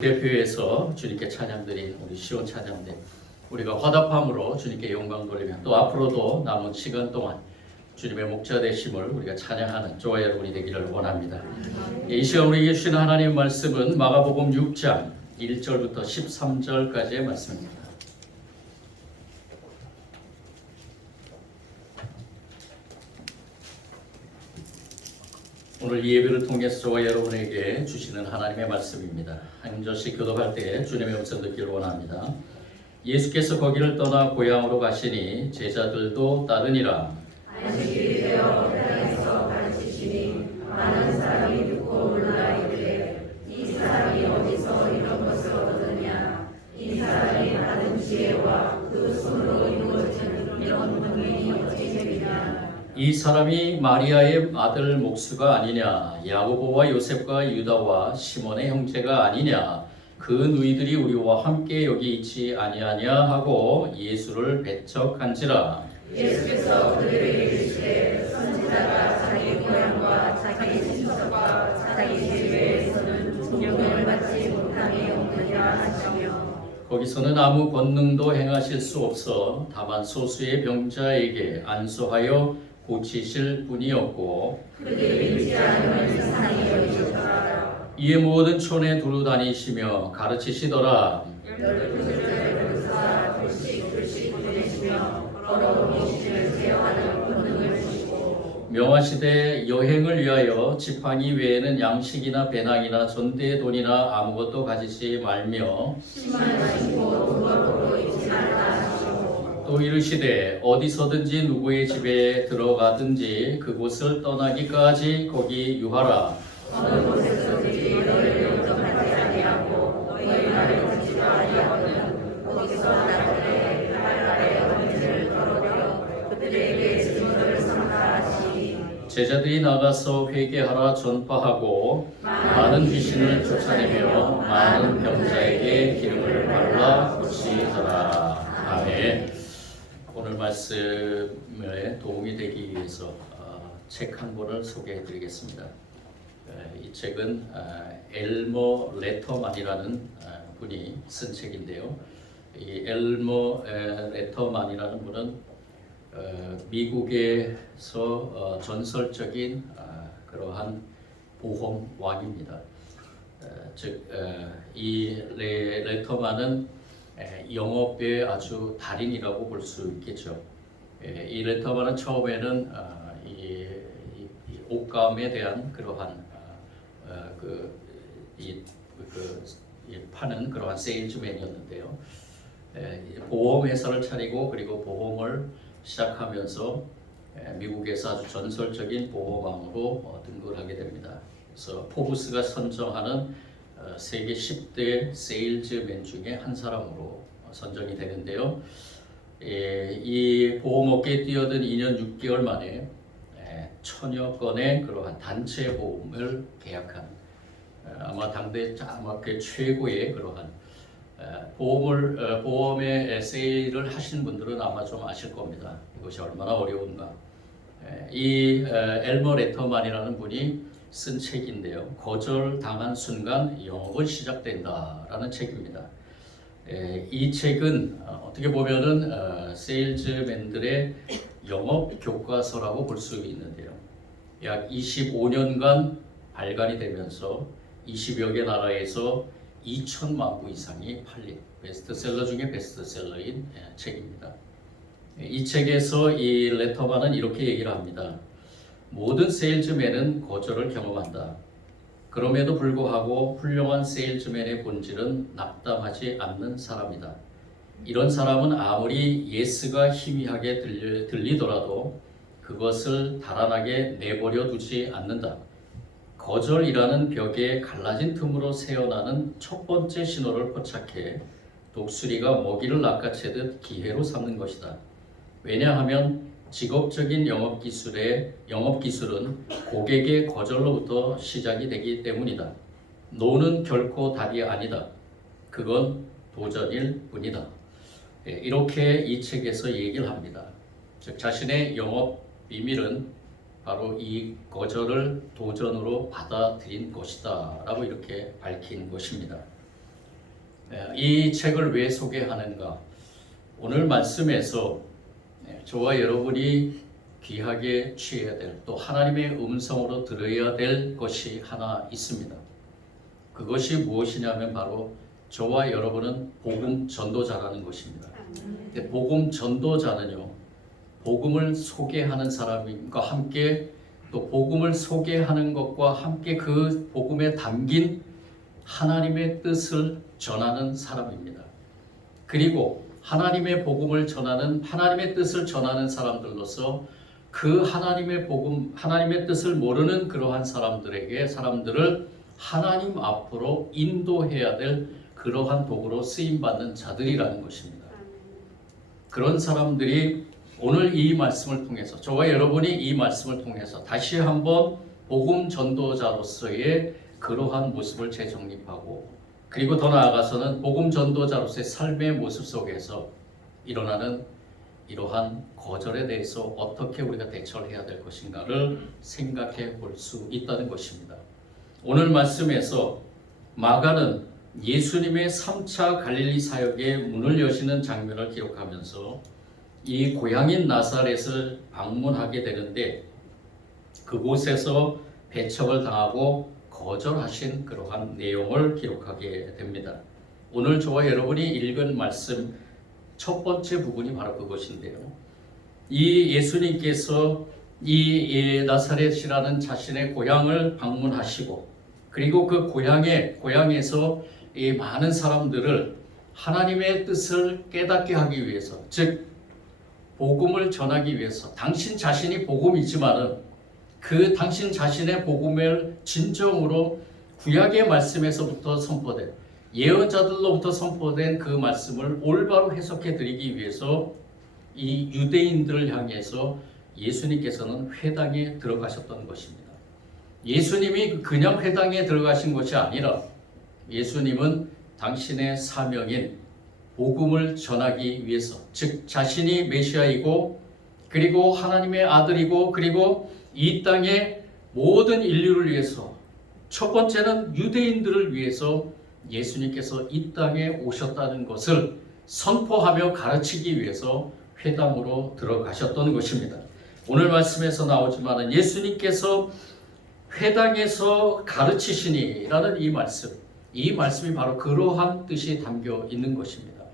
대표해서 주님께 찬양드린 우리 시온 찬양대, 우리가 화답함으로 주님께 영광 돌리며 또 앞으로도 남은 시간 동안 주님의 목자 되심을 우리가 찬양하는 저와 여러분이 되기를 원합니다. 이 시간 우리에게 주시는 하나님의 말씀은 마가복음 6장 1절부터 13절까지의 말씀입니다. 오늘 이 예배를 통해서 저와 여러분에게 주시는 하나님의 말씀입니다. 한 절씩 교독할 때 주님의 음성 듣기를 원합니다. 예수께서 거기를 떠나 고향으로 가시니 제자들도 따르니라. 안식일이 되어 땅에서 가르치시니 많은 사람이 듣고 놀라 이르되 이 사람이 어디서 이런 것을 얻었느냐. 이 사람이 받은 지혜와 그 손으로 이루어진 이런 권능이 어찌되리냐. 이 사람이 마리아의 아들 목수가 아니냐, 야고보와 요셉과 유다와 시몬의 형제가 아니냐, 그 누이들이 우리와 함께 여기 있지 아니하냐 하고 예수를 배척한지라. 예수께서 그들에게 이르시되 선지자가 자기 고향과 자기 친척과 자기 집에서는 존경을 받지 못함이 없느냐 하시며, 거기서는 아무 권능도 행하실 수 없어 다만 소수의 병자에게 안수하여 고치실 뿐이었고, 그들이 믿지 않으면 이상히 여기셨더라. 이에 모든 촌에 두루 다니시며 가르치시더라. 12제자를 부르사 둘씩 보내시며 걸어오시는 제어하는 권능을 주시고, 명하시되 여행을 위하여 지팡이 외에는 양식이나 배낭이나 전대의 돈이나 아무것도 가지지 말며 신만 신고 도덕으로 잊지 말라 하시고, 또 이르시되 어디서든지 누구의 집에 들어가든지 그곳을 떠나기까지 거기 유하라. 어느 곳에서든지 너를 영접하지 아니하고 너희 말을 듣지도 아니하거든 거기서 나그네 발아래 언니를 떨어져 그들에게 증거를 삼가 하시니, 제자들이 나가서 회개하라 전파하고 많은 귀신을 쫓아내며 많은 병자에게 기름을 발라 고치더라. 아멘. 오늘 말씀에 도움이 되기 위해서 책 한 권을 소개해 드리겠습니다. 이 책은 엘머 레터만이라는 분이 쓴 책인데요. 이 엘머 레터만이라는 분은 미국에서 전설적인 그러한 보험왕입니다. 즉, 이 레터만은 영업의 아주 달인이라고 볼 수 있겠죠. 이 레터만은 처음에는 이 옷감에 대한 그러한 파는 그러한 세일즈맨이었는데요. 보험회사를 차리고 그리고 보험을 시작하면서 미국에서 아주 전설적인 보험왕으로 등극을 하게 됩니다. 그래서 포브스가 선정하는 세계 10대 세일즈맨 중에 한 사람으로 선정이 되는데요. 이 보험업계에 뛰어든 2년 6개월 만에 1000여 건의 그러한 단체 보험을 계약한 아마 당대 최고의 그러한 보험의 세일을 하신 분들은 아마 좀 아실 겁니다. 이것이 얼마나 어려운가. 이 엘머 레터만이라는 분이 쓴 책인데요. 거절당한 순간 영업은 시작된다라는 책입니다. 이 책은 어떻게 보면은 세일즈맨들의 영업 교과서라고 볼 수 있는데요. 약 25년간 발간이 되면서 20여 개 나라에서 2천만 부 이상이 팔린 베스트셀러 중에 베스트셀러인 책입니다. 이 책에서 이 레터만은 이렇게 얘기를 합니다. 모든 세일즈맨은 거절을 경험한다. 그럼에도 불구하고 훌륭한 세일즈맨의 본질은 낙담하지 않는 사람이다. 이런 사람은 아무리 예스가 희미하게 들리더라도 그것을 달아나게 내버려 두지 않는다. 거절이라는 벽에 갈라진 틈으로 새어나는 첫 번째 신호를 포착해 독수리가 먹이를 낚아채듯 기회로 삼는 것이다. 왜냐하면 직업적인 영업 기술은 고객의 거절로부터 시작이 되기 때문이다. 노는 결코 답이 아니다. 그건 도전일 뿐이다. 이렇게 이 책에서 얘기를 합니다. 즉, 자신의 영업 비밀은 바로 이 거절을 도전으로 받아들인 것이다 라고 이렇게 밝힌 것입니다. 이 책을 왜 소개하는가? 오늘 말씀에서 저와 여러분이 귀하게 취해야 될, 또 하나님의 음성으로 들어야 될 것이 하나 있습니다. 그것이 무엇이냐면 바로 저와 여러분은 복음 전도자라는 것입니다. 복음 전도자는요, 복음을 소개하는 사람과 함께 또 복음을 소개하는 것과 함께 그 복음에 담긴 하나님의 뜻을 전하는 사람입니다. 그리고 하나님의 복음을 전하는, 하나님의 뜻을 전하는 사람들로서 그 하나님의 복음, 하나님의 뜻을 모르는 그러한 사람들을 하나님 앞으로 인도해야 될 그러한 도구로 쓰임받는 자들이라는 것입니다. 그런 사람들이 오늘 이 말씀을 통해서, 저와 여러분이 이 말씀을 통해서 다시 한번 복음 전도자로서의 그러한 모습을 재정립하고, 그리고 더 나아가서는 복음 전도자로서의 삶의 모습 속에서 일어나는 이러한 거절에 대해서 어떻게 우리가 대처를 해야 될 것인가를 생각해 볼 수 있다는 것입니다. 오늘 말씀에서 마가는 예수님의 3차 갈릴리 사역의 문을 여시는 장면을 기록하면서 이 고향인 나사렛을 방문하게 되는데, 그곳에서 배척을 당하고 거절하신 그러한 내용을 기록하게 됩니다. 오늘 저와 여러분이 읽은 말씀 첫 번째 부분이 바로 그것인데요. 이 예수님께서 이 나사렛이라는 자신의 고향을 방문하시고, 그리고 그 고향에서 이 많은 사람들을 하나님의 뜻을 깨닫게 하기 위해서, 즉 복음을 전하기 위해서, 당신 자신이 복음이지만은 그 당신 자신의 복음을 진정으로 구약의 말씀에서부터 선포된, 예언자들로부터 선포된 그 말씀을 올바로 해석해 드리기 위해서 이 유대인들을 향해서 예수님께서는 회당에 들어가셨던 것입니다. 예수님이 그냥 회당에 들어가신 것이 아니라 예수님은 당신의 사명인 복음을 전하기 위해서, 즉 자신이 메시아이고 그리고 하나님의 아들이고 그리고 이 땅의 모든 인류를 위해서, 첫 번째는 유대인들을 위해서 예수님께서 이 땅에 오셨다는 것을 선포하며 가르치기 위해서 회당으로 들어가셨던 것입니다. 오늘 말씀에서 나오지만 예수님께서 회당에서 가르치시니라는 이 말씀이 바로 그러한 뜻이 담겨 있는 것입니다.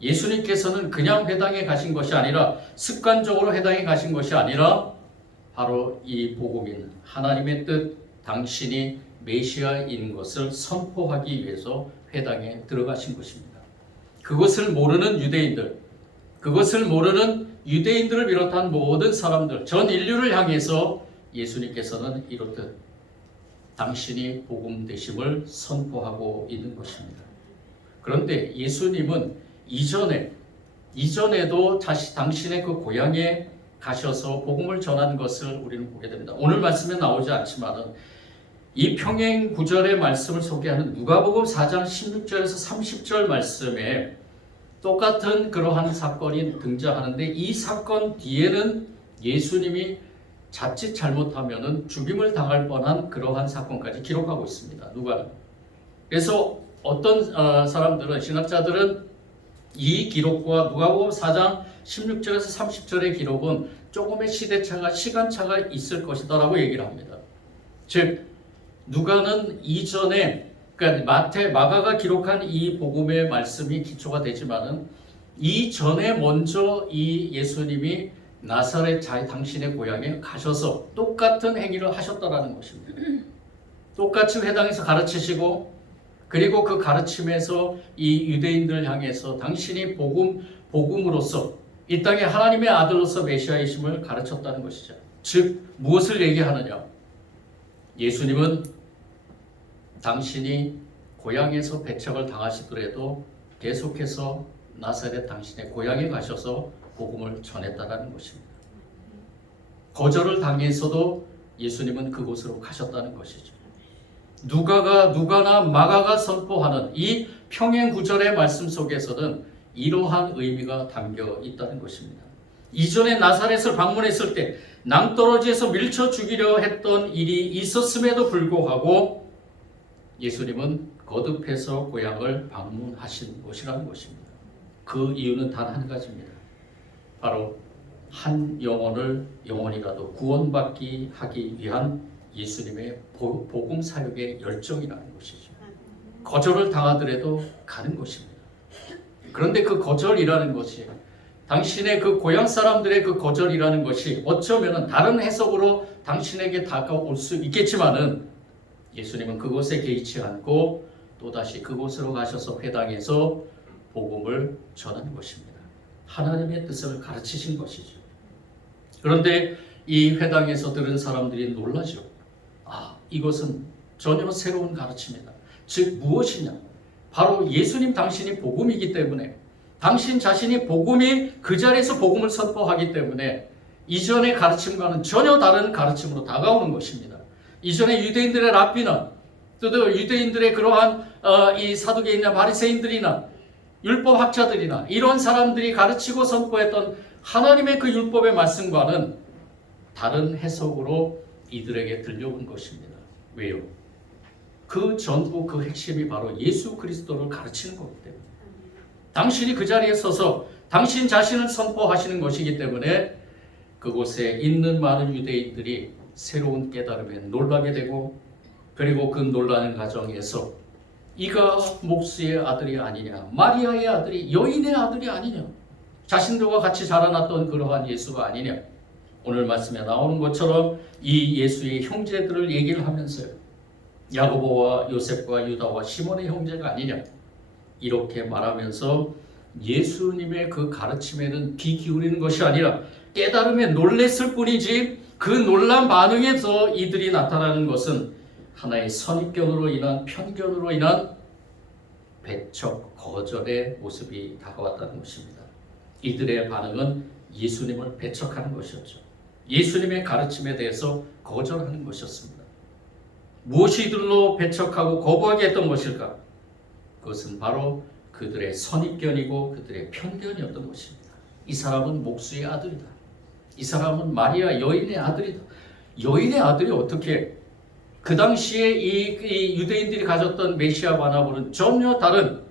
예수님께서는 그냥 회당에 가신 것이 아니라, 습관적으로 회당에 가신 것이 아니라 바로 이 복음인 하나님의 뜻, 당신이 메시아인 것을 선포하기 위해서 회당에 들어가신 것입니다. 그것을 모르는 유대인들을 비롯한 모든 사람들, 전 인류를 향해서 예수님께서는 이렇듯 당신이 복음 되심을 선포하고 있는 것입니다. 그런데 예수님은 이전에도 당신의 그 고향에 가셔서 복음을 전한 것을 우리는 보게 됩니다. 오늘 말씀에 나오지 않지만은 이 평행 구절의 말씀을 소개하는 누가복음 4장 16절에서 30절 말씀에 똑같은 그러한 사건이 등장하는데, 이 사건 뒤에는 예수님이 자칫 잘못하면은 죽임을 당할 뻔한 그러한 사건까지 기록하고 있습니다. 누가는. 그래서 어떤 사람들은, 신학자들은 이 기록과 누가복음 4장 16절에서 30절의 기록은 조금의 시간차가 있을 것이다라고 얘기를 합니다. 즉 누가는 이전에, 그러니까 마가가 기록한 이 복음의 말씀이 기초가 되지만은 이전에 먼저 이 예수님이 나사렛 당신의 고향에 가셔서 똑같은 행위를 하셨다라는 것입니다. 똑같이 회당에서 가르치시고, 그리고 그 가르침에서 이 유대인들을 향해서 당신이 복음으로서 이 땅에 하나님의 아들로서 메시아이심을 가르쳤다는 것이죠. 즉 무엇을 얘기하느냐? 예수님은 당신이 고향에서 배척을 당하시더라도 계속해서 나사렛 당신의 고향에 가셔서 복음을 전했다는 것입니다. 거절을 당해서도 예수님은 그곳으로 가셨다는 것이죠. 누가나 마가가 선포하는 이 평행 구절의 말씀 속에서는 이러한 의미가 담겨 있다는 것입니다. 이전에 나사렛을 방문했을 때 낭떠러지에서 밀쳐 죽이려 했던 일이 있었음에도 불구하고 예수님은 거듭해서 고향을 방문하신 것이라는 것입니다. 그 이유는 단 한 가지입니다. 바로 한 영혼이라도 구원받기 하기 위한 예수님의 복음 사역의 열정이라는 것이죠. 거절을 당하더라도 가는 것입니다. 그런데 그 거절이라는 것이 당신의 그 고향 사람들의 그 거절이라는 것이 어쩌면 다른 해석으로 당신에게 다가올 수 있겠지만은 예수님은 그곳에 개의치 않고 또다시 그곳으로 가셔서 회당에서 복음을 전한 것입니다. 하나님의 뜻을 가르치신 것이죠. 그런데 이 회당에서 들은 사람들이 놀라죠. 이것은 전혀 새로운 가르침이다. 즉 무엇이냐? 바로 예수님 당신이 복음이기 때문에, 당신 자신이 복음이 그 자리에서 복음을 선포하기 때문에 이전의 가르침과는 전혀 다른 가르침으로 다가오는 것입니다. 이전에 유대인들의 랍비나 또 유대인들의 그러한 이 사두개인이나 바리새인들이나 율법학자들이나 이런 사람들이 가르치고 선포했던 하나님의 그 율법의 말씀과는 다른 해석으로 이들에게 들려온 것입니다. 왜요? 그 전부 그 핵심이 바로 예수 그리스도를 가르치는 거기 때문에, 당신이 그 자리에 서서 당신 자신을 선포하시는 것이기 때문에 그곳에 있는 많은 유대인들이 새로운 깨달음에 놀라게 되고, 그리고 그 놀라는 과정에서 이가 목수의 아들이 아니냐, 마리아의 아들이 여인의 아들이 아니냐, 자신들과 같이 자라났던 그러한 예수가 아니냐, 오늘 말씀에 나오는 것처럼 이 예수의 형제들을 얘기를 하면서요, 야고보와 요셉과 유다와 시몬의 형제가 아니냐, 이렇게 말하면서 예수님의 그 가르침에는 귀 기울이는 것이 아니라 깨달음에 놀랬을 뿐이지, 그 놀란 반응에서 이들이 나타나는 것은 하나의 선입견으로 인한, 편견으로 인한 배척, 거절의 모습이 다가왔다는 것입니다. 이들의 반응은 예수님을 배척하는 것이었죠. 예수님의 가르침에 대해서 거절하는 것이었습니다. 무엇이 이들로 배척하고 거부하게 했던 것일까? 그것은 바로 그들의 선입견이고 그들의 편견이었던 것입니다. 이 사람은 목수의 아들이다. 이 사람은 마리아 여인의 아들이다. 여인의 아들이 어떻게, 그 당시에 이 유대인들이 가졌던 메시아 관합으로는 전혀 다른,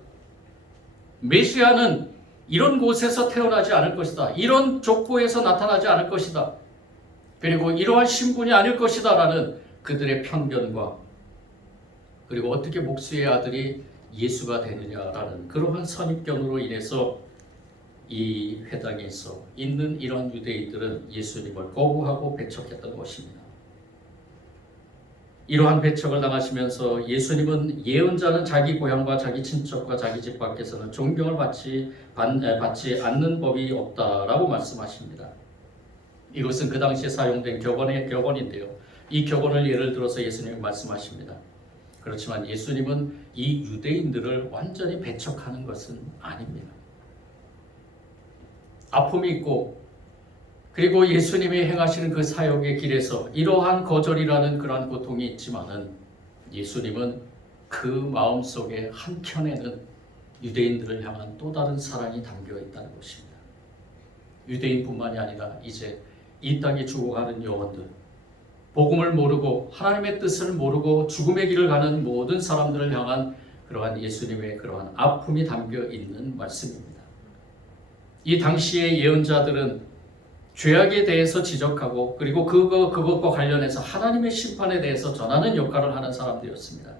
메시아는 이런 곳에서 태어나지 않을 것이다, 이런 족보에서 나타나지 않을 것이다, 그리고 이러한 신분이 아닐 것이다 라는 그들의 편견과, 그리고 어떻게 목수의 아들이 예수가 되느냐라는 그러한 선입견으로 인해서 이 회당에서 있는 이런 유대인들은 예수님을 거부하고 배척했던 것입니다. 이러한 배척을 당하시면서 예수님은 예언자는 자기 고향과 자기 친척과 자기 집 밖에서는 존경을 받지 않는 법이 없다라고 말씀하십니다. 이것은 그 당시에 사용된 격언인데요. 이 격언을 예를 들어서 예수님이 말씀하십니다. 그렇지만 예수님은 이 유대인들을 완전히 배척하는 것은 아닙니다. 아픔이 있고, 그리고 예수님이 행하시는 그 사역의 길에서 이러한 거절이라는 그러한 고통이 있지만은, 예수님은 그 마음속에 한켠에는 유대인들을 향한 또 다른 사랑이 담겨 있다는 것입니다. 유대인뿐만이 아니라 이제 이 땅에 죽어가는 영혼들, 복음을 모르고 하나님의 뜻을 모르고 죽음의 길을 가는 모든 사람들을 향한 그러한 예수님의 그러한 아픔이 담겨 있는 말씀입니다. 이 당시의 예언자들은 죄악에 대해서 지적하고, 그리고 그것과 관련해서 하나님의 심판에 대해서 전하는 역할을 하는 사람들이었습니다.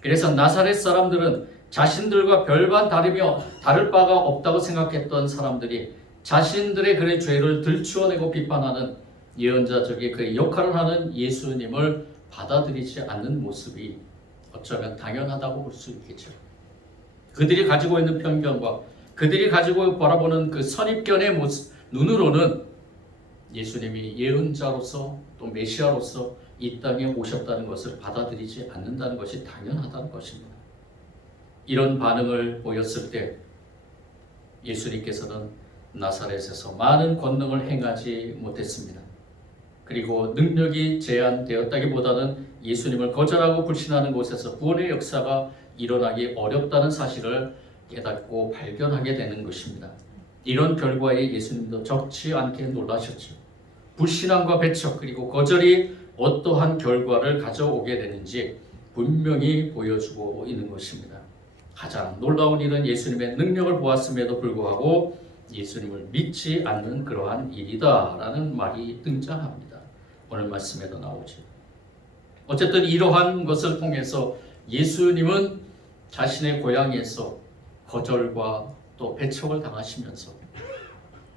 그래서 나사렛 사람들은 자신들과 별반 다를 바가 없다고 생각했던 사람들이 자신들의 그 죄를 들추어내고 비판하는 예언자적인 그 역할을 하는 예수님을 받아들이지 않는 모습이 어쩌면 당연하다고 볼 수 있겠죠. 그들이 가지고 있는 편견과 그들이 가지고 바라보는 그 선입견의 모습, 눈으로는 예수님이 예언자로서 또 메시아로서 이 땅에 오셨다는 것을 받아들이지 않는다는 것이 당연하다는 것입니다. 이런 반응을 보였을 때 예수님께서는 나사렛에서 많은 권능을 행하지 못했습니다. 그리고 능력이 제한되었다기보다는 예수님을 거절하고 불신하는 곳에서 구원의 역사가 일어나기 어렵다는 사실을 깨닫고 발견하게 되는 것입니다. 이런 결과에 예수님도 적지 않게 놀라셨죠. 불신앙과 배척 그리고 거절이 어떠한 결과를 가져오게 되는지 분명히 보여주고 있는 것입니다. 가장 놀라운 일은 예수님의 능력을 보았음에도 불구하고 예수님을 믿지 않는 그러한 일이다라는 말이 등장합니다. 오늘 말씀에도 나오죠. 어쨌든 이러한 것을 통해서 예수님은 자신의 고향에서 거절과 또 배척을 당하시면서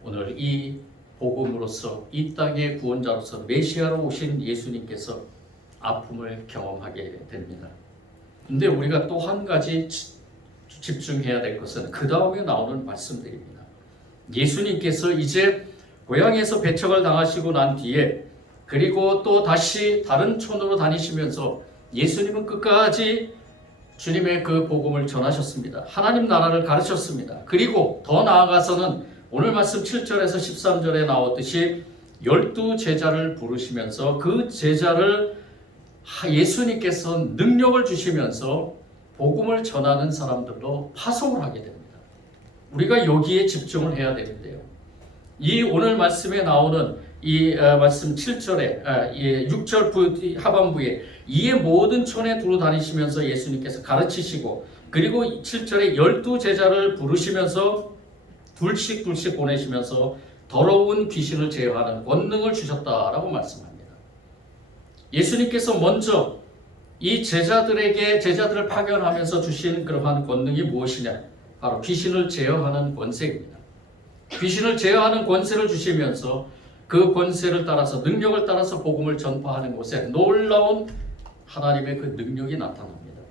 오늘 이 복음으로서 이 땅의 구원자로서 메시아로 오신 예수님께서 아픔을 경험하게 됩니다. 근데 우리가 또 한 가지 집중해야 될 것은 그 다음에 나오는 말씀들입니다. 예수님께서 이제 고향에서 배척을 당하시고 난 뒤에 그리고 또 다시 다른 촌으로 다니시면서 예수님은 끝까지 주님의 그 복음을 전하셨습니다. 하나님 나라를 가르쳤습니다. 그리고 더 나아가서는 오늘 말씀 7절에서 13절에 나오듯이 12제자를 부르시면서 그 제자를 예수님께서 능력을 주시면서 복음을 전하는 사람들로 파송을 하게 됩니다. 우리가 여기에 집중을 해야 되는데요. 이 오늘 말씀에 나오는 이 말씀 7절에 6절 하반부에 이에 모든 촌에 두루 다니시면서 예수님께서 가르치시고 그리고 7절에 12제자를 부르시면서 둘씩 보내시면서 더러운 귀신을 제어하는 권능을 주셨다라고 말씀합니다. 예수님께서 먼저 이 제자들을 파견하면서 주신 그러한 권능이 무엇이냐? 바로 귀신을 제어하는 권세입니다. 귀신을 제어하는 권세를 주시면서 그 권세를 따라서 능력을 따라서 복음을 전파하는 곳에 놀라운 하나님의 그 능력이 나타납니다.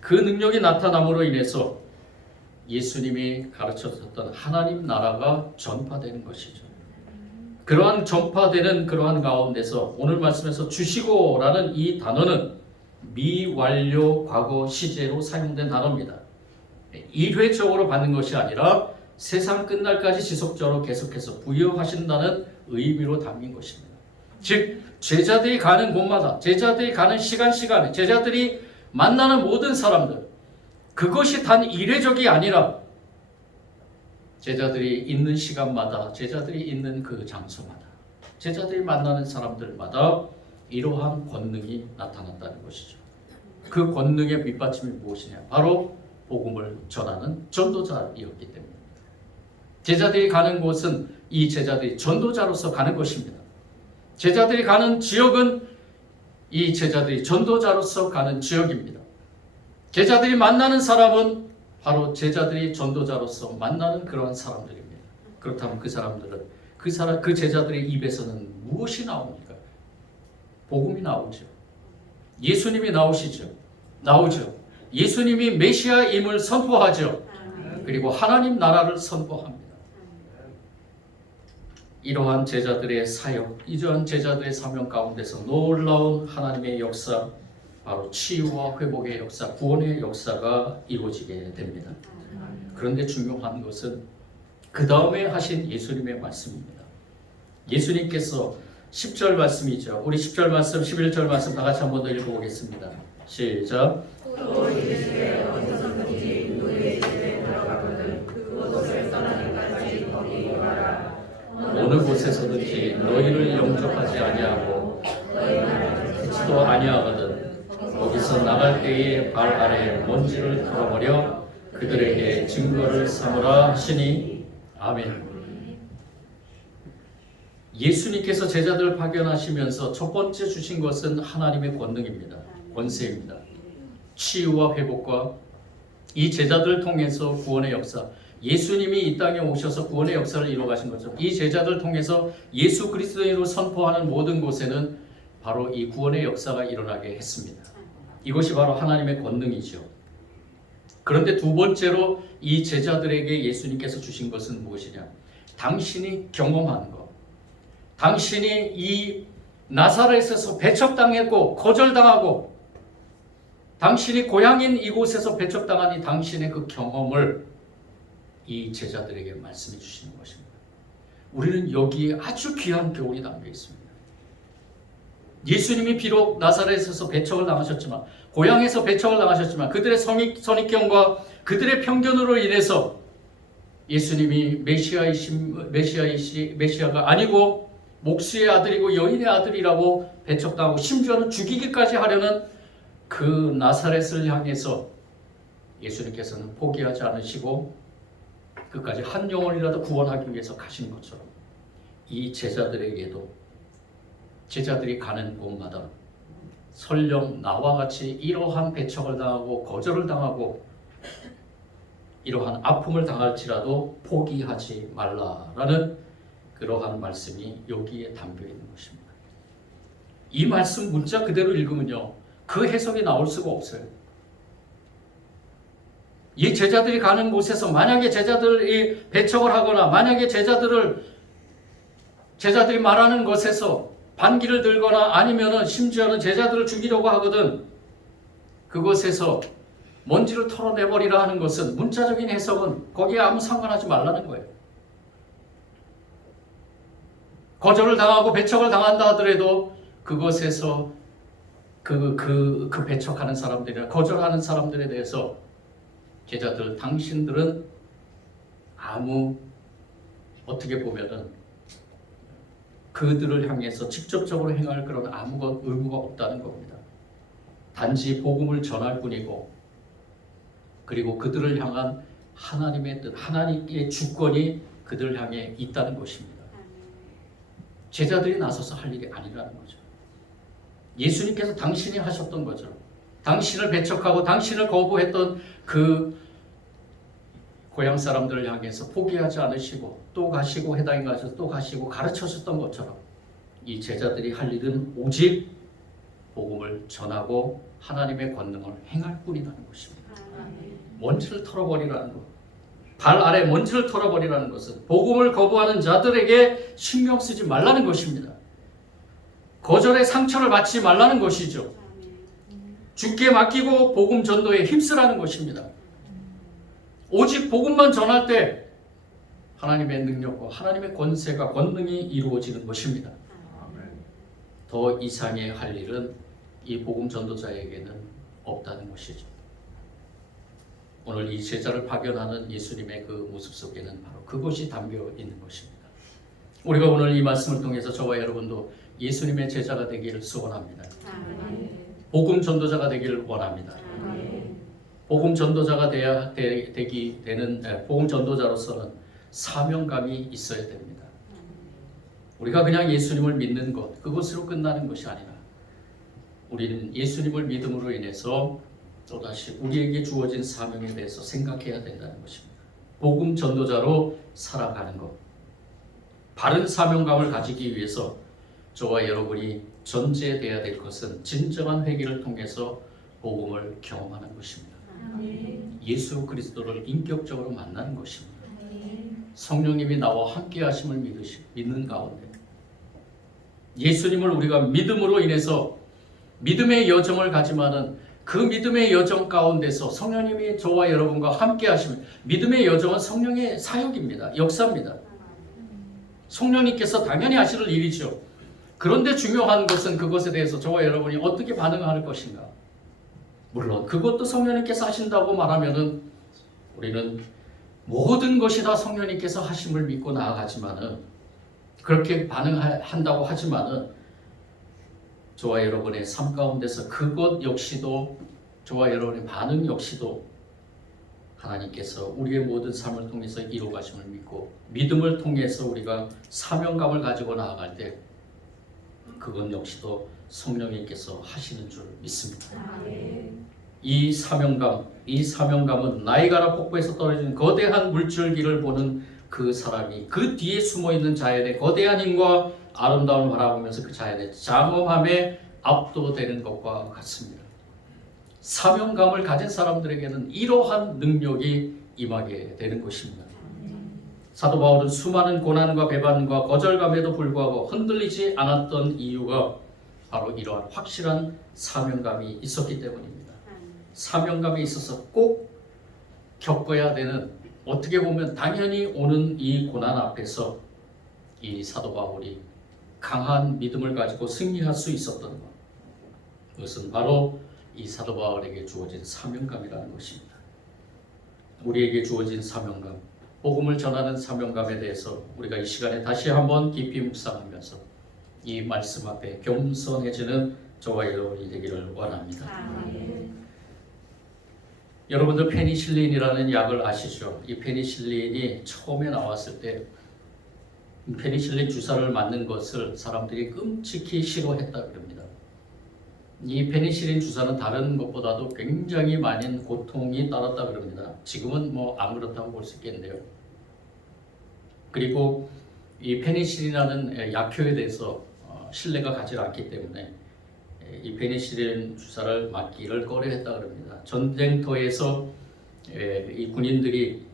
그 능력이 나타남으로 인해서 예수님이 가르쳐줬던 하나님 나라가 전파되는 것이죠. 그러한 전파되는 그러한 가운데서 오늘 말씀에서 주시고라는 이 단어는 미완료 과거 시제로 사용된 단어입니다. 일회적으로 받는 것이 아니라 세상 끝날까지 지속적으로 계속해서 부여하신다는 의미로 담긴 것입니다. 즉 제자들이 가는 곳마다 제자들이 가는 시간에 제자들이 만나는 모든 사람들 그것이 단 일회적이 아니라 제자들이 있는 시간마다 제자들이 있는 그 장소마다 제자들이 만나는 사람들마다 이러한 권능이 나타났다는 것이죠. 그 권능의 밑받침이 무엇이냐? 바로 복음을 전하는 전도자이었기 때문입니다. 제자들이 가는 곳은 이 제자들이 전도자로서 가는 것입니다. 제자들이 가는 지역은 이 제자들이 전도자로서 가는 지역입니다. 제자들이 만나는 사람은 바로 제자들이 전도자로서 만나는 그러한 사람들입니다. 그렇다면 그 제자들의 입에서는 무엇이 나옵니까? 복음이 나오죠. 예수님이 나오죠. 예수님이 메시아임을 선포하죠. 그리고 하나님 나라를 선포합니다. 이러한 제자들의 사역, 이러한 제자들의 사명 가운데서 놀라운 하나님의 역사, 바로 치유와 회복의 역사, 구원의 역사가 이루어지게 됩니다. 그런데 중요한 것은 그 다음에 하신 예수님의 말씀입니다. 예수님께서 10절 말씀이죠. 우리 10절 말씀, 11절 말씀 다 같이 한 번 더 읽어보겠습니다. 시작. 또 이르시되 어디서든지 누구의 집에 들어가거든 그곳을 떠나기까지 거기 가라. 어느 곳에서든지 너희를 영접하지 아니하고 듣지도 아니하거든 거기서 나갈 때에 발 아래 먼지를 털어버려 그들에게 증거를 삼으라 하시니 아멘. 예수님께서 제자들을 파견하시면서 첫 번째 주신 것은 하나님의 권능입니다. 권세입니다. 치유와 회복과 이 제자들을 통해서 구원의 역사, 예수님이 이 땅에 오셔서 구원의 역사를 이루어가신 것처럼 이 제자들을 통해서 예수 그리스도인으로 선포하는 모든 곳에는 바로 이 구원의 역사가 일어나게 했습니다. 이것이 바로 하나님의 권능이죠. 그런데 두 번째로 이 제자들에게 예수님께서 주신 것은 무엇이냐? 당신이 경험한 것, 당신이 이 나사렛에서 배척당했고 거절당하고 당신이 고향인 이곳에서 배척당한 이 당신의 그 경험을 이 제자들에게 말씀해 주시는 것입니다. 우리는 여기에 아주 귀한 교훈이 담겨 있습니다. 예수님이 비록 나사렛에서 배척을 당하셨지만 고향에서 배척을 당하셨지만 그들의 선입견과 그들의 편견으로 인해서 예수님이 메시아가 아니고 목수의 아들이고 여인의 아들이라고 배척당하고 심지어는 죽이기까지 하려는 그 나사렛을 향해서 예수님께서는 포기하지 않으시고 끝까지 한 영혼이라도 구원하기 위해서 가신 것처럼 이 제자들에게도 제자들이 가는 곳마다 설령 나와 같이 이러한 배척을 당하고 거절을 당하고 이러한 아픔을 당할지라도 포기하지 말라라는 그러한 말씀이 여기에 담겨 있는 것입니다. 이 말씀 문자 그대로 읽으면요, 그 해석이 나올 수가 없어요. 이 제자들이 가는 곳에서 만약에 제자들이 배척을 하거나 만약에 제자들이 말하는 것에서 반기를 들거나 아니면은 심지어는 제자들을 죽이려고 하거든 그것에서 먼지를 털어내버리라 하는 것은 문자적인 해석은 거기에 아무 상관하지 말라는 거예요. 거절을 당하고 배척을 당한다 하더라도 그것에서 그 배척하는 사람들이나 거절하는 사람들에 대해서 제자들 당신들은 아무 어떻게 보면은 그들을 향해서 직접적으로 행할 그런 아무런 의무가 없다는 겁니다. 단지 복음을 전할 뿐이고 그리고 그들을 향한 하나님의 뜻, 하나님의 주권이 그들을 향해 있다는 것입니다. 제자들이 나서서 할 일이 아니라는 거죠. 예수님께서 당신이 하셨던 거죠. 당신을 배척하고 당신을 거부했던 그 고향 사람들을 향해서 포기하지 않으시고 또 가시고 해당에 가셔서 또 가시고 가르쳐주셨던 것처럼 이 제자들이 할 일은 오직 복음을 전하고 하나님의 권능을 행할 뿐이라는 것입니다. 먼지를 털어버리라는 것, 발 아래 먼지를 털어버리라는 것은 복음을 거부하는 자들에게 신경 쓰지 말라는 것입니다. 거절의 상처를 받지 말라는 것이죠. 주께 맡기고 복음 전도에 힘쓰라는 것입니다. 오직 복음만 전할 때 하나님의 능력과 하나님의 권세가 권능이 이루어지는 것입니다. 더 이상의 할 일은 이 복음 전도자에게는 없다는 것이죠. 오늘 이 제자를 파견하는 예수님의 그 모습 속에는 바로 그것이 담겨 있는 것입니다. 우리가 오늘 이 말씀을 통해서 저와 여러분도 예수님의 제자가 되기를 소원합니다. 복음 전도자가 되기를 원합니다. 복음 전도자가 복음 전도자로서는 사명감이 있어야 됩니다. 우리가 그냥 예수님을 믿는 것, 그것으로 끝나는 것이 아니라 우리는 예수님을 믿음으로 인해서 또다시 우리에게 주어진 사명에 대해서 생각해야 된다는 것입니다. 복음 전도자로 살아가는 것, 바른 사명감을 가지기 위해서 저와 여러분이 전제되어야 될 것은 진정한 회개를 통해서 복음을 경험하는 것입니다. 예수 그리스도를 인격적으로 만나는 것입니다. 성령님이 나와 함께 하심을 믿는 가운데 예수님을 우리가 믿음으로 인해서 믿음의 여정을 가지만은 그 믿음의 여정 가운데서 성령님이 저와 여러분과 함께 하시면 믿음의 여정은 성령의 사역입니다. 역사입니다. 성령님께서 당연히 하실 일이죠. 그런데 중요한 것은 그것에 대해서 저와 여러분이 어떻게 반응할 것인가. 물론 그것도 성령님께서 하신다고 말하면은 우리는 모든 것이 다 성령님께서 하심을 믿고 나아가지만은 그렇게 반응한다고 하지만은 저와 여러분의 삶 가운데서 그것 역시도 저와 여러분의 반응 역시도 하나님께서 우리의 모든 삶을 통해서 이루어가심을 믿고 믿음을 통해서 우리가 사명감을 가지고 나아갈 때 그것 역시도 성령님께서 하시는 줄 믿습니다. 이 사명감은 나이가라 폭포에서 떨어진 거대한 물줄기를 보는 그 사람이 그 뒤에 숨어있는 자연의 거대한 힘과 아름다움을 바라보면서 그 자연의 장엄함에 압도되는 것과 같습니다. 사명감을 가진 사람들에게는 이러한 능력이 임하게 되는 것입니다. 사도 바울은 수많은 고난과 배반과 거절감에도 불구하고 흔들리지 않았던 이유가 바로 이러한 확실한 사명감이 있었기 때문입니다. 사명감이 있어서 꼭 겪어야 되는, 어떻게 보면 당연히 오는 이 고난 앞에서 이 사도 바울이 강한 믿음을 가지고 승리할 수 있었던 것, 그것은 바로 이 사도 바울에게 주어진 사명감이라는 것입니다. 우리에게 주어진 사명감, 복음을 전하는 사명감에 대해서 우리가 이 시간에 다시 한번 깊이 묵상하면서 이 말씀 앞에 겸손해지는 저와 여러분이 되기를 원합니다. 아멘. 여러분들 페니실린이라는 약을 아시죠? 이 페니실린이 처음에 나왔을 때 페니실린 주사를 맞는 것을 사람들이 끔찍히 싫어했다 그럽니다. 이 페니실린 주사는 다른 것보다도 굉장히 많은 고통이 따랐다 그럽니다. 지금은 뭐 안 그렇다고 볼 수 있겠는데요. 그리고 이 페니실린이라는 약효에 대해서 신뢰가 가지 않기 때문에 이 페니실린 주사를 맞기를 꺼려했다 그럽니다. 전쟁터에서 이 군인들이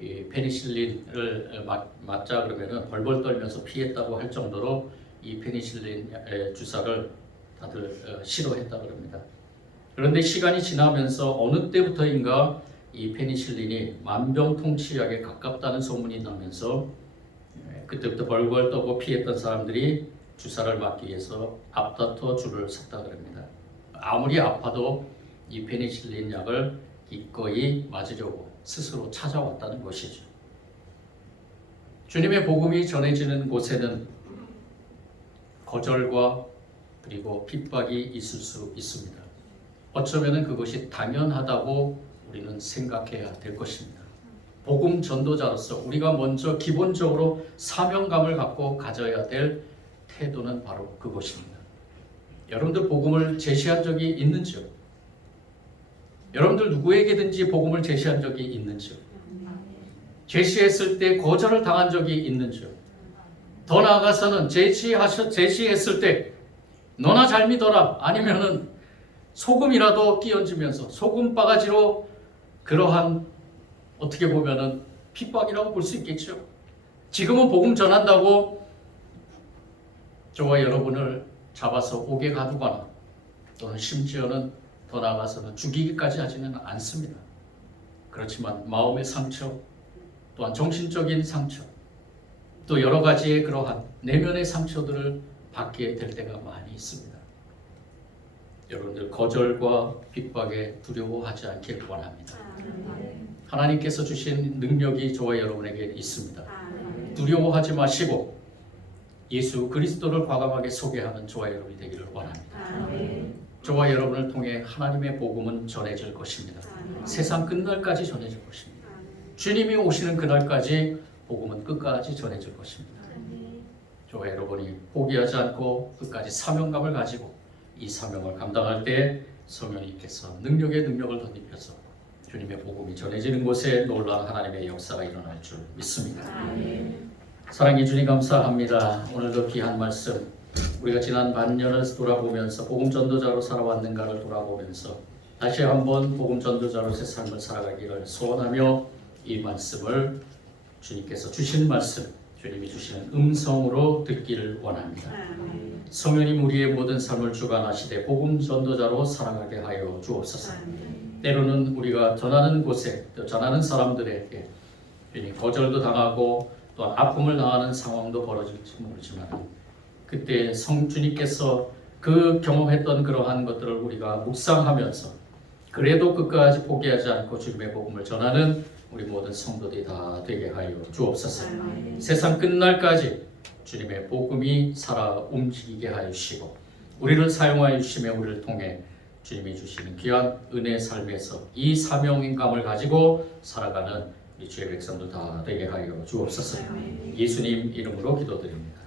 이 페니실린을 맞자 그러면은 벌벌 떨면서 피했다고 할 정도로 이 페니실린 주사를 다들 싫어했다 그럽니다. 그런데 시간이 지나면서 어느 때부터인가 이 페니실린이 만병통치약에 가깝다는 소문이 나면서 그때부터 벌벌 떠고 피했던 사람들이 주사를 맞기 위해서 앞다퉈 줄을 섰다 그럽니다. 아무리 아파도 이 페니실린 약을 기꺼이 맞으려고 스스로 찾아왔다는 것이죠. 주님의 복음이 전해지는 곳에는 거절과 그리고 핍박이 있을 수 있습니다. 어쩌면 그것이 당연하다고 우리는 생각해야 될 것입니다. 복음 전도자로서 우리가 먼저 기본적으로 사명감을 갖고 가져야 될 태도는 바로 그것입니다. 여러분들 복음을 제시한 적이 있는지요? 여러분들 누구에게든지 복음을 제시한 적이 있는지요? 제시했을 때 거절을 당한 적이 있는지요? 더 나아가서는 제시했을 때 너나 잘 믿어라 아니면은 소금이라도 끼얹으면서 소금 바가지로 그러한 어떻게 보면은 핍박이라고 볼 수 있겠죠. 지금은 복음 전한다고 저와 여러분을 잡아서 옥에 가두거나 또는 심지어는 더 나아가서는 죽이기까지 하지는 않습니다. 그렇지만 마음의 상처 또한 정신적인 상처 또 여러 가지의 그러한 내면의 상처들을 받게 될 때가 많이 있습니다. 여러분들 거절과 핍박에 두려워하지 않길 원합니다. 하나님께서 주신 능력이 저와 여러분에게 있습니다. 두려워하지 마시고 예수 그리스도를 과감하게 소개하는 저와 여러분이 되기를 원합니다. 저와 여러분을 통해 하나님의 복음은 전해질 것입니다. 세상 끝날까지 전해질 것입니다. 주님이 오시는 그날까지 복음은 끝까지 전해질 것입니다. 저와 여러분이 포기하지 않고 끝까지 사명감을 가지고 이 사명을 감당할 때 성령님께서 능력의 능력을 덧입혀서 주님의 복음이 전해지는 곳에 놀라운 하나님의 역사가 일어날 줄 믿습니다. 사랑해 주님 감사합니다. 오늘도 귀한 말씀 우리가 지난 반년을 돌아보면서 복음 전도자로 살아왔는가를 돌아보면서 다시 한번 복음 전도자로서의 삶을 살아가기를 소원하며 이 말씀을 주님께서 주신 말씀 주님이 주시는 음성으로 듣기를 원합니다. 성령님 우리의 모든 삶을 주관하시되 복음 전도자로 살아가게 하여 주옵소서. 때로는 우리가 전하는 곳에 또 전하는 사람들에게 거절도 당하고 또한 아픔을 당하는 상황도 벌어질지 모르지만 그때 주님께서 그 경험했던 그러한 것들을 우리가 묵상하면서 그래도 끝까지 포기하지 않고 주님의 복음을 전하는 우리 모든 성도들이 다 되게 하여 주옵소서. 세상 끝날까지 주님의 복음이 살아 움직이게 하여 주시고 우리를 사용하여 주시며 우리를 통해 주님이 주시는 귀한 은혜의 삶에서 이 사명감을 가지고 살아가는 우리 주의 백성들 다 되게 하여 주옵소서. 예수님 이름으로 기도드립니다.